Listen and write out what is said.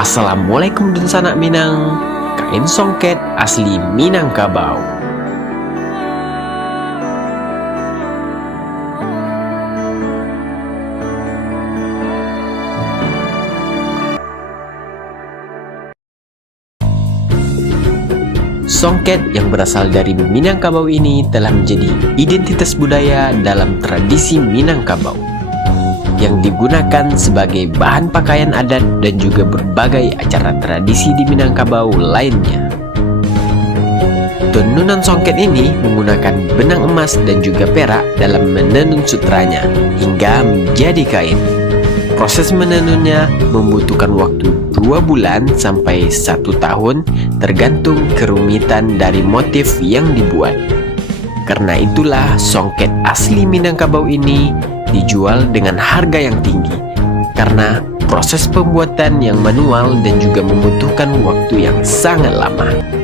Assalamualaikum dun sanak Minang. Kain songket asli Minangkabau. Songket yang berasal dari Minangkabau ini telah menjadi identitas budaya dalam tradisi Minangkabau yang digunakan sebagai bahan pakaian adat dan juga berbagai acara tradisi di Minangkabau lainnya. Tenunan songket ini menggunakan benang emas dan juga perak dalam menenun sutranya hingga menjadi kain. Proses menenunnya membutuhkan waktu 2 bulan sampai 1 tahun tergantung kerumitan dari motif yang dibuat. Karena itulah songket asli Minangkabau ini dijual dengan harga yang tinggi karena proses pembuatan yang manual dan juga membutuhkan waktu yang sangat lama.